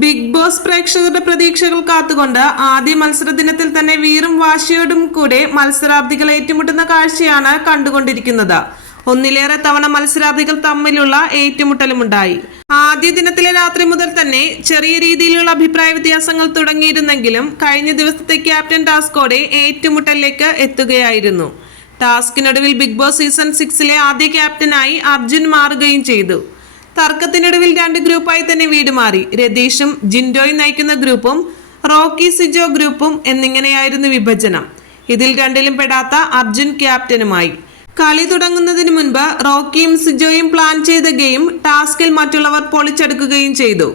Big boss പ്രേക്ഷകരുടെ പ്രതീക്ഷകൾ കാത്തുകൊണ്ട് ആദ്യ മത്സര ദിനത്തിൽ തന്നെ വീറും വാശിയോടും കൂടെ മത്സരാർത്ഥികൾ ഏറ്റുമുട്ടുന്ന കാഴ്ചയാണ് കണ്ടുകൊണ്ടിരിക്കുന്നത്. ഒന്നിലേറെ തവണ മത്സരാർത്ഥികൾ തമ്മിലുള്ള ഏറ്റുമുട്ടലുമുണ്ടായി. ആദ്യ ദിനത്തിലെ രാത്രി മുതൽ തന്നെ ചെറിയ രീതിയിലുള്ള അഭിപ്രായ വ്യത്യാസങ്ങൾ തുടങ്ങിയിരുന്നെങ്കിലും കഴിഞ്ഞ ദിവസത്തെ ക്യാപ്റ്റൻ ടാസ്കോടെ ഏറ്റുമുട്ടലിലേക്ക് എത്തുകയായിരുന്നു. ടാസ്കിനൊടുവിൽ ബിഗ് ബോസ് സീസൺ സിക്സിലെ ആദ്യ ക്യാപ്റ്റനായി അർജുൻ മാറുകയും ചെയ്തു. തർക്കത്തിനൊടുവിൽ രണ്ട് ഗ്രൂപ്പായി തന്നെ വീട് മാറി. രതീഷും ജിൻഡോയും നയിക്കുന്ന ഗ്രൂപ്പും റോക്കി സിജോ ഗ്രൂപ്പും എന്നിങ്ങനെയായിരുന്നു വിഭജനം. ഇതിൽ രണ്ടിലും പെടാത്ത അർജുൻ ക്യാപ്റ്റനുമായി. കളി തുടങ്ങുന്നതിന് മുൻപ് റോക്കിയും സിജോയും പ്ലാൻ ചെയ്ത ഗെയിം ടാസ്കിൽ മറ്റുള്ളവർ പൊളിച്ചെടുക്കുകയും ചെയ്തു.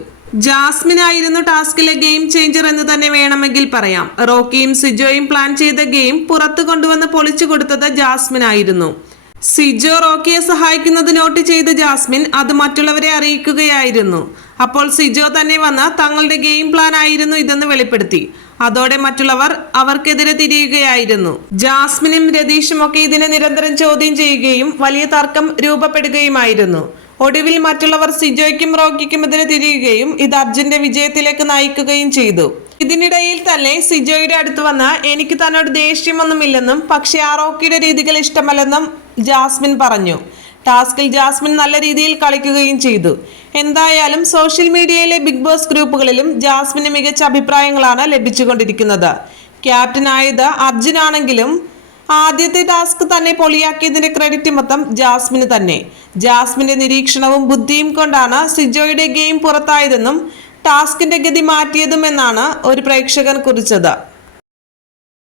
ജാസ്മിൻ ആയിരുന്നു ടാസ്കിലെ ഗെയിം ചേഞ്ചർ എന്ന് തന്നെ വേണമെങ്കിൽ പറയാം. റോക്കിയും സിജോയും പ്ലാൻ ചെയ്ത ഗെയിം പുറത്തു കൊണ്ടുവന്ന് പൊളിച്ചു കൊടുത്തത് ജാസ്മിൻ ആയിരുന്നു. സിജോ റോക്കിയെ സഹായിക്കുന്നത് നോട്ട് ചെയ്ത ജാസ്മിൻ അത് മറ്റുള്ളവരെ അറിയിക്കുകയായിരുന്നു. അപ്പോൾ സിജോ തന്നെ വന്ന തങ്ങളുടെ ഗെയിം പ്ലാൻ ആയിരുന്നു ഇതെന്ന് വെളിപ്പെടുത്തി. അതോടെ മറ്റുള്ളവർ അവർക്കെതിരെ തിരിയുകയായിരുന്നു. ജാസ്മിനും രതീഷും ഒക്കെ ഇതിനെ നിരന്തരം ചോദ്യം ചെയ്യുകയും വലിയ തർക്കം രൂപപ്പെടുകയുമായിരുന്നു. ഒടുവിൽ മറ്റുള്ളവർ സിജോയ്ക്കും റോക്കിക്കും എതിരെ തിരിയുകയും ഇത് അർജുന്റെ വിജയത്തിലേക്ക് നയിക്കുകയും ചെയ്തു. ഇതിനിടയിൽ തന്നെ സിജോയുടെ അടുത്ത് വന്ന എനിക്ക് തന്നോട് ദേഷ്യമൊന്നുമില്ലെന്നും പക്ഷേ ആ റോക്കിയുടെ രീതികൾ ഇഷ്ടമല്ലെന്നും ജാസ്മിൻ പറഞ്ഞു. ടാസ്കിൽ ജാസ്മിൻ നല്ല രീതിയിൽ കളിക്കുകയും ചെയ്തു. എന്തായാലും സോഷ്യൽ മീഡിയയിലെ ബിഗ് ബോസ് ഗ്രൂപ്പുകളിലും ജാസ്മിന് മികച്ച അഭിപ്രായങ്ങളാണ് ലഭിച്ചുകൊണ്ടിരിക്കുന്നത്. ക്യാപ്റ്റനായത് അർജുനാണെങ്കിലും ആദ്യത്തെ ടാസ്ക് തന്നെ പൊളിയാക്കിയതിന്റെ ക്രെഡിറ്റ് മൊത്തം ജാസ്മിന് തന്നെ. ജാസ്മിന്റെ നിരീക്ഷണവും ബുദ്ധിയും കൊണ്ടാണ് സിജോയുടെ ഗെയിം പുറത്തായതെന്നും ടാസ്കിന്റെ ഗതി മാറ്റിയതുമെന്നാണ് ഒരു പ്രേക്ഷകൻ കുറിച്ചത്.